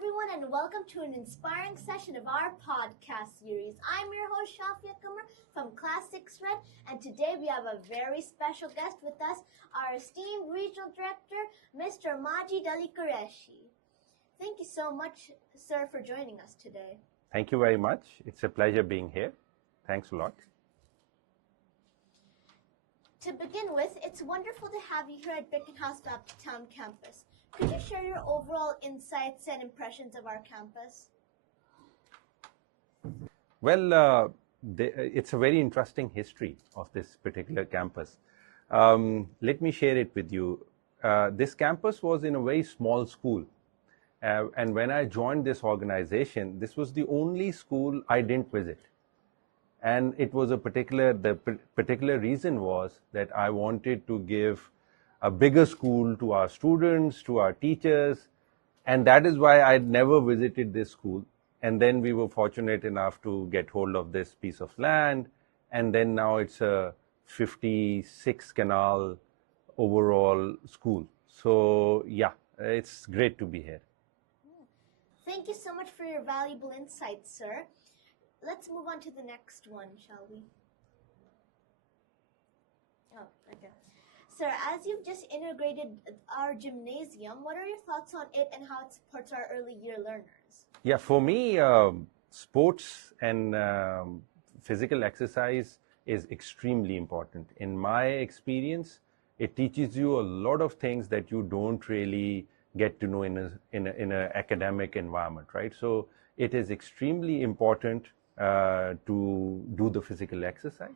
everyone, and welcome to an inspiring session of our podcast series. I'm your host, Shafia Qamar from Class 6 Red, and today we have a very special guest with us, our esteemed Regional Director, Mr. Majid Ali Qureshi. Thank you so much, sir, for joining us today. Thank you very much. It's a pleasure being here. Thanks a lot. To begin with, it's wonderful to have you here at Beaconhouse Wapda Town Campus. Could you share your overall insights and impressions of our campus? Well, it's a very interesting history of this particular campus. Let me share it with you. This campus was in a very small school. And when I joined this organization, this was the only school I didn't visit. And it was the particular reason was that I wanted to give a bigger school to our students, to our teachers, and that is why I'd never visited this school. And then we were fortunate enough to get hold of this piece of land, and then now it's a 56 canal overall school. So yeah, it's great to be here. Thank you so much for your valuable insights, sir. Let's move on to the next one, shall we? Oh, okay. Sir, as you've just integrated our gymnasium, what are your thoughts on it and how it supports our early year learners? Yeah, for me, sports and physical exercise is extremely important. In my experience, it teaches you a lot of things that you don't really get to know in an academic environment, right? So it is extremely important to do the physical exercise.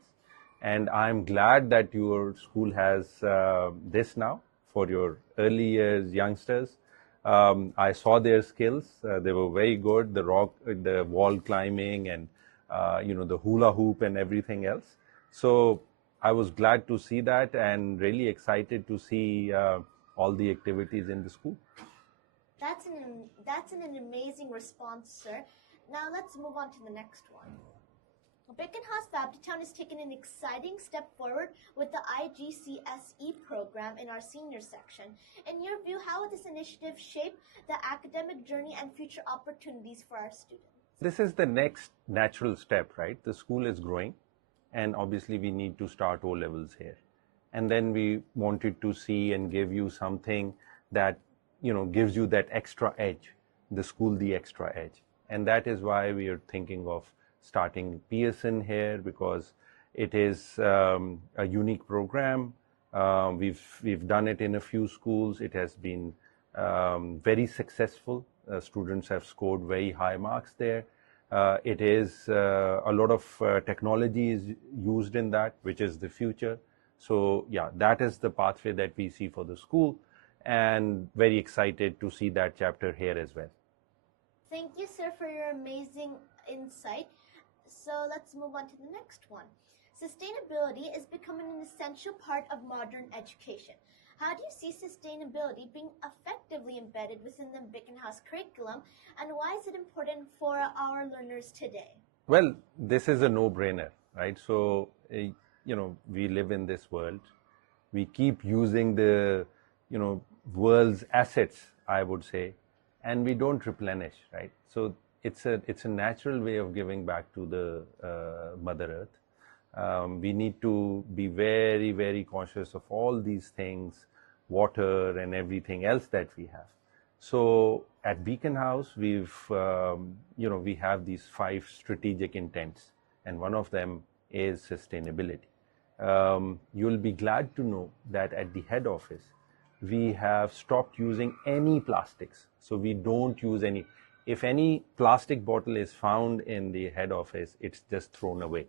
And I'm glad that your school has this now for your early years youngsters. I saw their skills; they were very good. The wall climbing, and the hula hoop and everything else. So I was glad to see that, and really excited to see all the activities in the school. That's an amazing response, sir. Now let's move on to the next one. Beaconhouse Wapda Town has taken an exciting step forward with the IGCSE program in our senior section. In your view, how will this initiative shape the academic journey and future opportunities for our students? This is the next natural step, right? The school is growing, and obviously we need to start O-levels here. And then we wanted to see and give you something that, gives you that extra edge, the school the extra edge. And that is why we are thinking of starting Pearson here, because it is a unique program. We've done it in a few schools. It has been very successful. Students have scored very high marks there. It is a lot of technology is used in that, which is the future. So yeah, that is the pathway that we see for the school, and very excited to see that chapter here as well. Thank you, sir, for your amazing insight. So let's move on to the next one. Sustainability is becoming an essential part of modern education. How do you see sustainability being effectively embedded within the Beaconhouse curriculum, and why is it important for our learners today? Well, this is a no-brainer, right? So, we live in this world. We keep using the, world's assets, I would say, and we don't replenish, right? So it's a natural way of giving back to the Mother Earth. We need to be very, very conscious of all these things, water and everything else that we have. So at Beaconhouse, we have these 5 strategic intents, and one of them is sustainability. You'll be glad to know that at the head office, we have stopped using any plastics. So we don't use any. If any plastic bottle is found in the head office, it's just thrown away.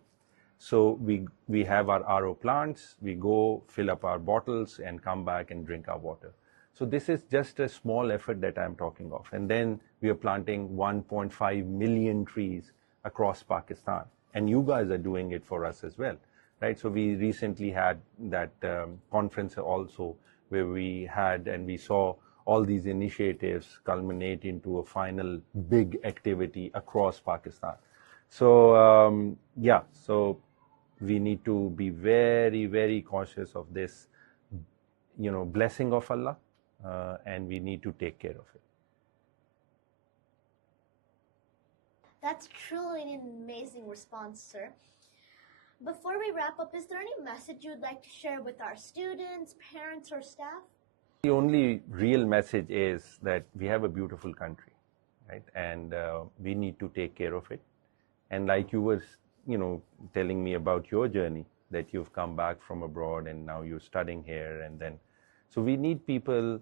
So we have our RO plants, we go fill up our bottles and come back and drink our water. So this is just a small effort that I'm talking of. And then we are planting 1.5 million trees across Pakistan. And you guys are doing it for us as well, right? So we recently had that conference also where we had and we saw all these initiatives culminate into a final big activity across Pakistan. So, so we need to be very, very cautious of this, blessing of Allah, and we need to take care of it. That's truly an amazing response, sir. Before we wrap up, is there any message you'd like to share with our students, parents, or staff? The only real message is that we have a beautiful country, right? And we need to take care of it. And like you were, telling me about your journey, that you've come back from abroad and now you're studying here, and then, so we need people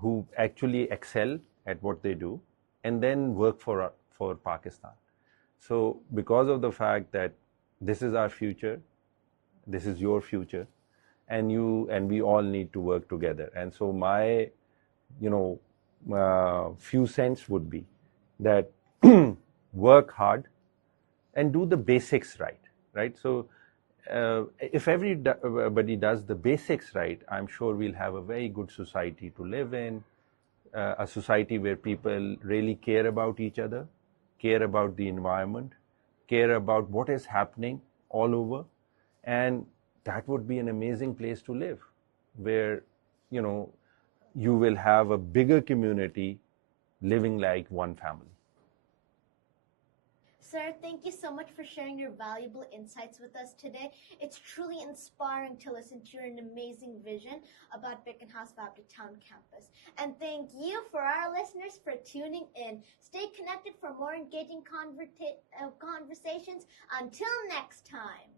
who actually excel at what they do, and then work for Pakistan. So because of the fact that this is our future, this is your future, and we all need to work together. And so my, few cents would be that work hard and do the basics right? So if everybody does the basics right, I'm sure we'll have a very good society to live in, a society where people really care about each other, care about the environment, care about what is happening all over, and that would be an amazing place to live, where you will have a bigger community living like one family. Sir, thank you so much for sharing your valuable insights with us today. It's truly inspiring to listen to your amazing vision about Beaconhouse Wapda Town Campus. And thank you for our listeners for tuning in. Stay connected for more engaging conversations. Until next time.